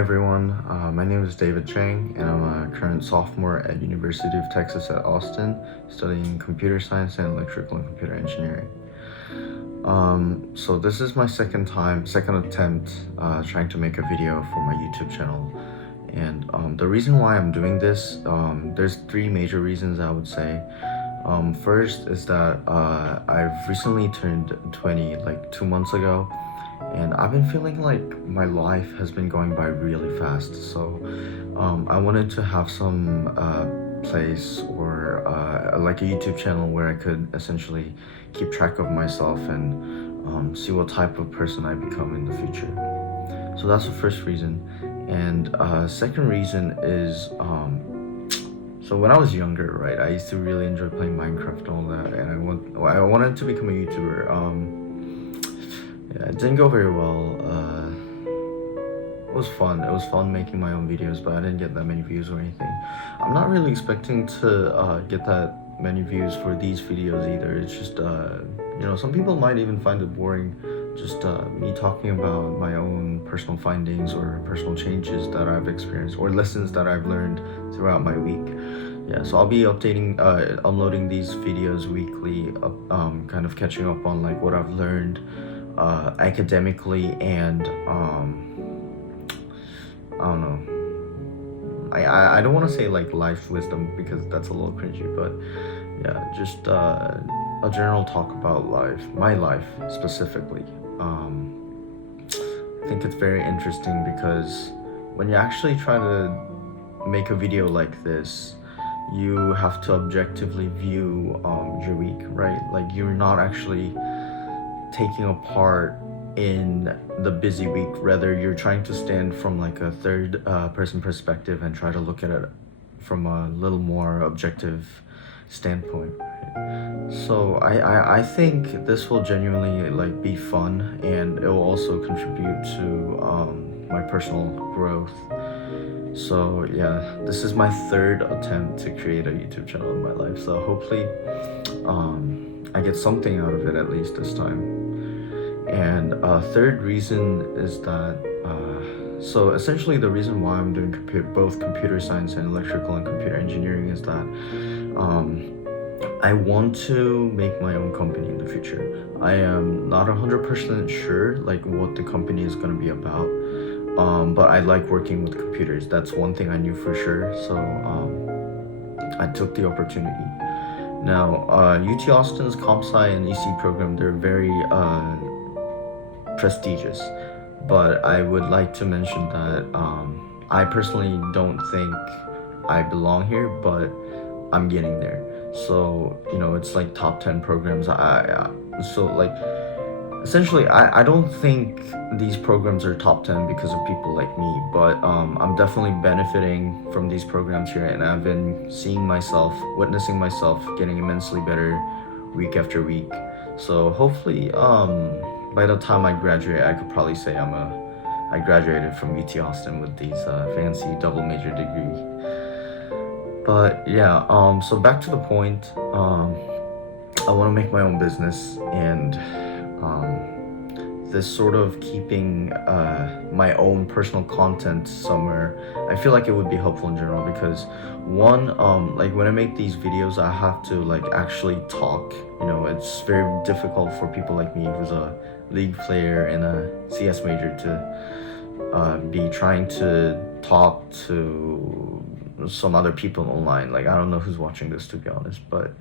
everyone. My name is David Chang, and I'm a current sophomore at University of Texas at Austin, studying computer science and electrical and computer engineering. So this is my second attempt trying to make a video for my YouTube channel. And the reason why I'm doing this, there's three major reasons I would say. First is that I've recently turned 20 like 2 months ago, and I've been feeling like my life has been going by really fast. So I wanted to have some place or like a YouTube channel where I could essentially keep track of myself and see what type of person I become in the future. So that's the first reason. And second reason is so when I was younger, right, I used to really enjoy playing Minecraft and all that, and I wanted to become a YouTuber. Yeah, it didn't go very well. It was fun. It was fun making my own videos, but I didn't get that many views or anything. I'm not really expecting to get that many views for these videos either. It's just, some people might even find it boring, just me talking about my own personal findings or personal changes that I've experienced or lessons that I've learned throughout my week. Yeah, so I'll be uploading these videos weekly, kind of catching up on like what I've learned academically, and I don't know. I don't want to say like life wisdom because that's a little cringy, but yeah, just a general talk about life, my life specifically. I think it's very interesting because when you actually try to make a video like this, you have to objectively view your week, right? Like you're not actually taking a part in the busy week, rather you're trying to stand from like a third person perspective and try to look at it from a little more objective standpoint. So I think this will genuinely like be fun, and it will also contribute to my personal growth. So yeah, this is my third attempt to create a YouTube channel in my life, so hopefully I get something out of it at least this time. And third reason is that so essentially the reason why I'm doing both computer science and electrical and computer engineering is that I want to make my own company in the future. I am not 100% sure like what the company is going to be about, but I like working with computers. That's one thing I knew for sure, so I took the opportunity. Now UT Austin's Comp Sci and EC program, they're very prestigious, but I would like to mention that I personally don't think I belong here, but I'm getting there. So it's like top 10 programs. So like essentially I don't think these programs are top 10 because of people like me, but I'm definitely benefiting from these programs here, and I've been witnessing myself getting immensely better week after week. So hopefully by the time I graduate, I could probably say I graduated from UT Austin with these fancy double major degree. But yeah, so back to the point. I want to make my own business, and this sort of keeping my own personal content somewhere, I feel like it would be helpful in general because one, like when I make these videos, I have to like actually talk. It's very difficult for people like me who's a League player and a CS major to be trying to talk to some other people online. Like I don't know who's watching this, to be honest, but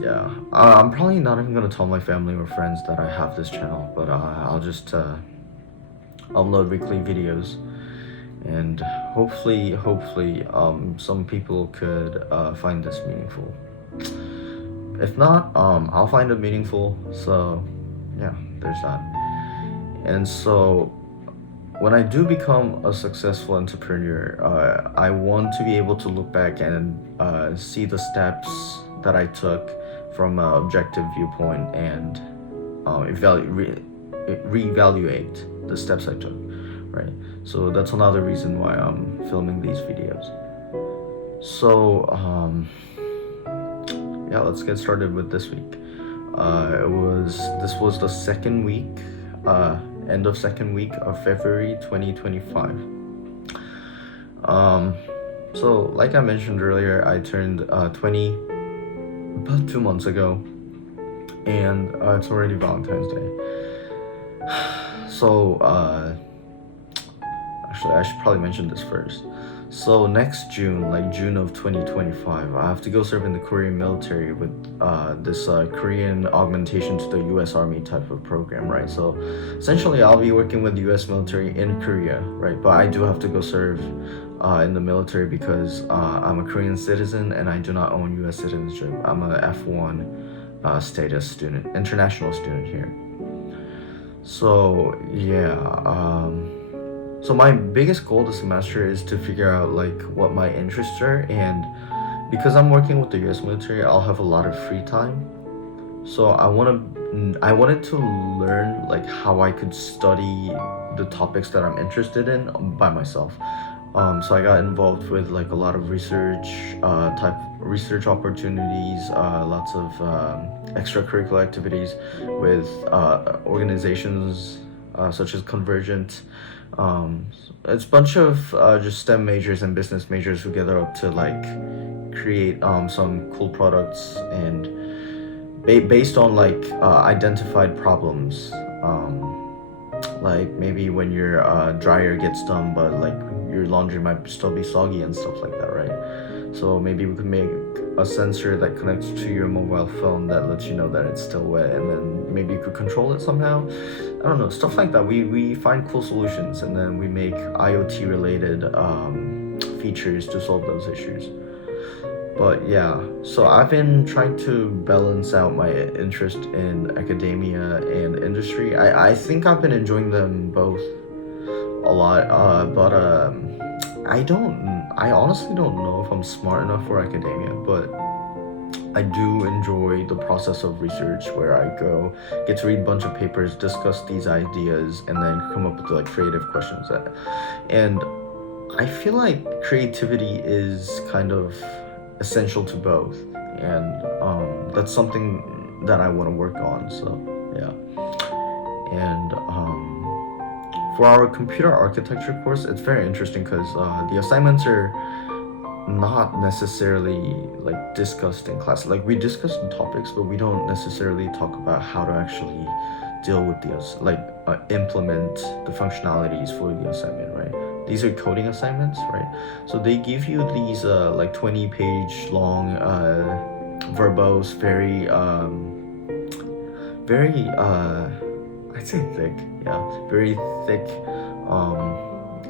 yeah, I'm probably not even gonna tell my family or friends that I have this channel, but I'll just upload weekly videos, and hopefully some people could find this meaningful. If not, I'll find it meaningful. So yeah, there's that. And so when I do become a successful entrepreneur, I want to be able to look back and see the steps that I took from an objective viewpoint and reevaluate the steps I took, right? So that's another reason why I'm filming these videos. So yeah, let's get started with this week. This was the second week, end of second week of February 2025. Um, so like I mentioned earlier, I turned 20 about 2 months ago, and it's already Valentine's Day. So actually, I should probably mention this first. So next June, like June of 2025, I have to go serve in the Korean military with this Korean augmentation to the U.S. Army type of program, right? So essentially, I'll be working with the U.S. military in Korea, right? But I do have to go serve in the military because I'm a Korean citizen and I do not own U.S. citizenship. I'm a F1 status student, international student here. So yeah, so my biggest goal this semester is to figure out like what my interests are, and because I'm working with the U.S. military, I'll have a lot of free time. So I wanted to learn like how I could study the topics that I'm interested in by myself. So I got involved with like a lot of type research opportunities, lots of extracurricular activities with organizations such as Convergent. It's a bunch of just STEM majors and business majors who gather up to like create some cool products and based on like identified problems. Like maybe when your dryer gets done, but like your laundry might still be soggy and stuff like that, right? So maybe we could make a sensor that connects to your mobile phone that lets you know that it's still wet, and then maybe you could control it somehow. I don't know, stuff like that. We find cool solutions, and then we make IoT related features to solve those issues. But yeah, so I've been trying to balance out my interest in academia and industry. I think I've been enjoying them both a lot, but I honestly don't know if I'm smart enough for academia, but I do enjoy the process of research where I go get to read a bunch of papers, discuss these ideas, and then come up with like creative questions. And I feel like creativity is kind of essential to both, and that's something that I want to work on. So yeah, and for our computer architecture course, it's very interesting because the assignments are not necessarily like discussed in class. Like we discuss the topics, but we don't necessarily talk about how to actually deal with like implement the functionalities for the assignment, right? These are coding assignments, right? So they give you these like 20-page long verbose, very I'd say thick, yeah, very thick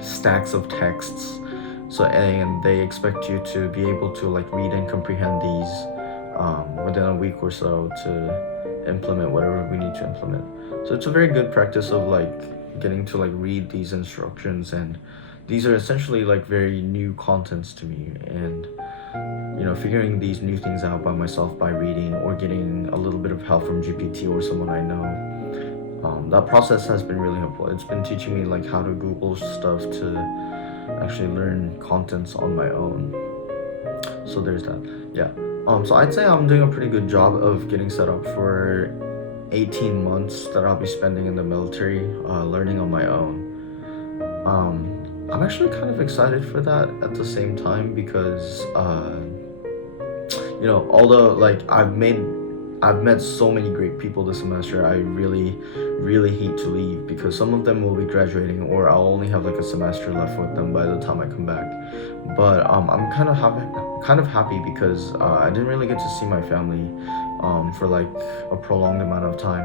stacks of texts. So and they expect you to be able to like read and comprehend these within a week or so to implement whatever we need to implement. So it's a very good practice of like getting to like read these instructions, and these are essentially like very new contents to me, and figuring these new things out by myself by reading or getting a little bit of help from GPT or someone I know. That process has been really helpful. It's been teaching me like how to Google stuff to actually learn contents on my own. So there's that. Yeah. So I'd say I'm doing a pretty good job of getting set up for 18 months that I'll be spending in the military, learning on my own. I'm actually kind of excited for that at the same time because, although like I've met so many great people this semester, I really, really hate to leave because some of them will be graduating, or I'll only have like a semester left with them by the time I come back. But I'm kind of happy because I didn't really get to see my family for like a prolonged amount of time.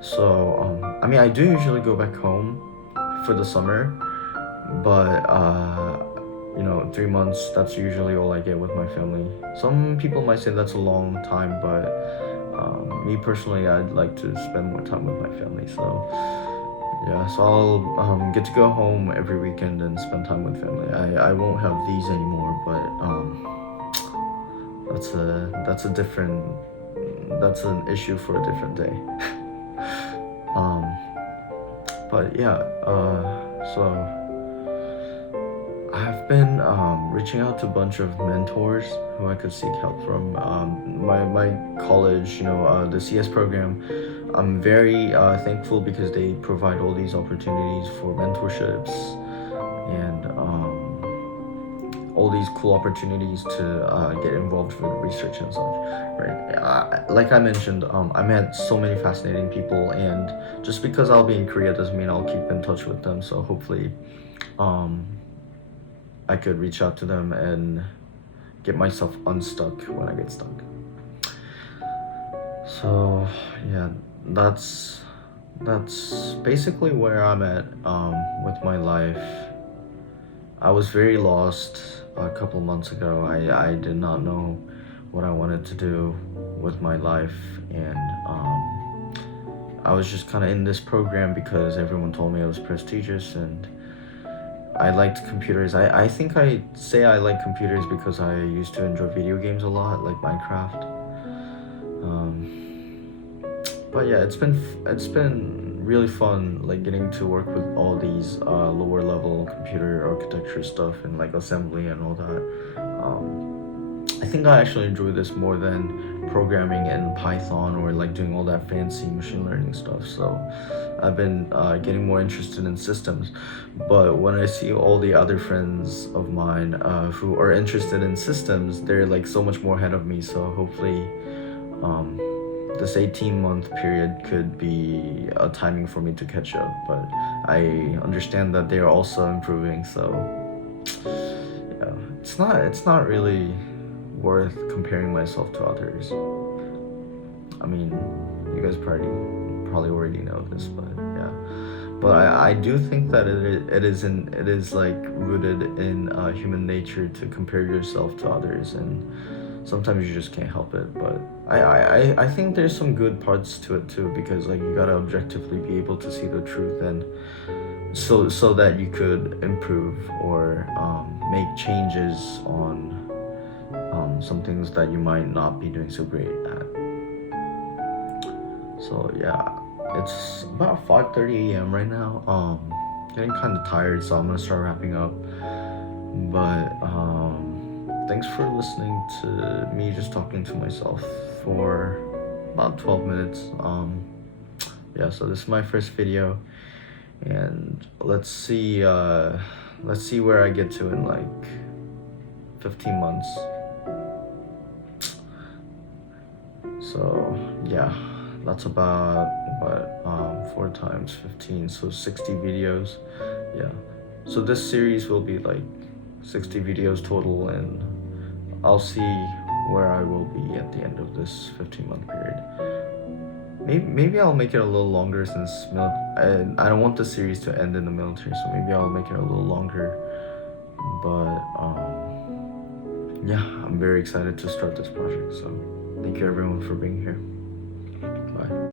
So I mean, I do usually go back home for the summer, but 3 months, that's usually all I get with my family. Some people might say that's a long time, but me personally, I'd like to spend more time with my family. So yeah, so I'll get to go home every weekend and spend time with family. I won't have these anymore, but that's an issue for a different day. um, but yeah, so I've been reaching out to a bunch of mentors who I could seek help from. My college, the CS program, I'm very thankful because they provide all these opportunities for mentorships, and all these cool opportunities to get involved with research and such, right? Like I mentioned, I met so many fascinating people, and just because I'll be in Korea doesn't mean I'll keep in touch with them. So hopefully, I could reach out to them and get myself unstuck when I get stuck. So yeah, that's basically where I'm at with my life. I was very lost a couple months ago. I did not know what I wanted to do with my life, and I was just kind of in this program because everyone told me it was prestigious, and I liked computers. I think I say I like computers because I used to enjoy video games a lot, like Minecraft. But yeah, it's been really fun, like getting to work with all these lower level computer architecture stuff and like assembly and all that. I think I actually enjoy this more than programming in Python or like doing all that fancy machine learning stuff. So I've been getting more interested in systems. But when I see all the other friends of mine who are interested in systems, they're like so much more ahead of me. So hopefully this 18-month period could be a timing for me to catch up. But I understand that they're also improving. So yeah, it's not really worth comparing myself to others. I mean, you guys probably already know this, but yeah. But I do think that it is like rooted in human nature to compare yourself to others, and sometimes you just can't help it. But I think there's some good parts to it too, because like you gotta objectively be able to see the truth, and so that you could improve or make changes on some things that you might not be doing so great at. So yeah, it's about 5:30 a.m. right now. Getting kind of tired, so I'm gonna start wrapping up. But thanks for listening to me just talking to myself for about 12 minutes. Yeah, so this is my first video, and let's see where I get to in like 15 months. So yeah, that's about what 4 times 15, so 60 videos. Yeah, so this series will be like 60 videos total, and I'll see where I will be at the end of this 15-month period. Maybe I'll make it a little longer, since I don't want the series to end in the military, so maybe I'll make it a little longer. But yeah, I'm very excited to start this project. So thank you everyone for being here. Bye.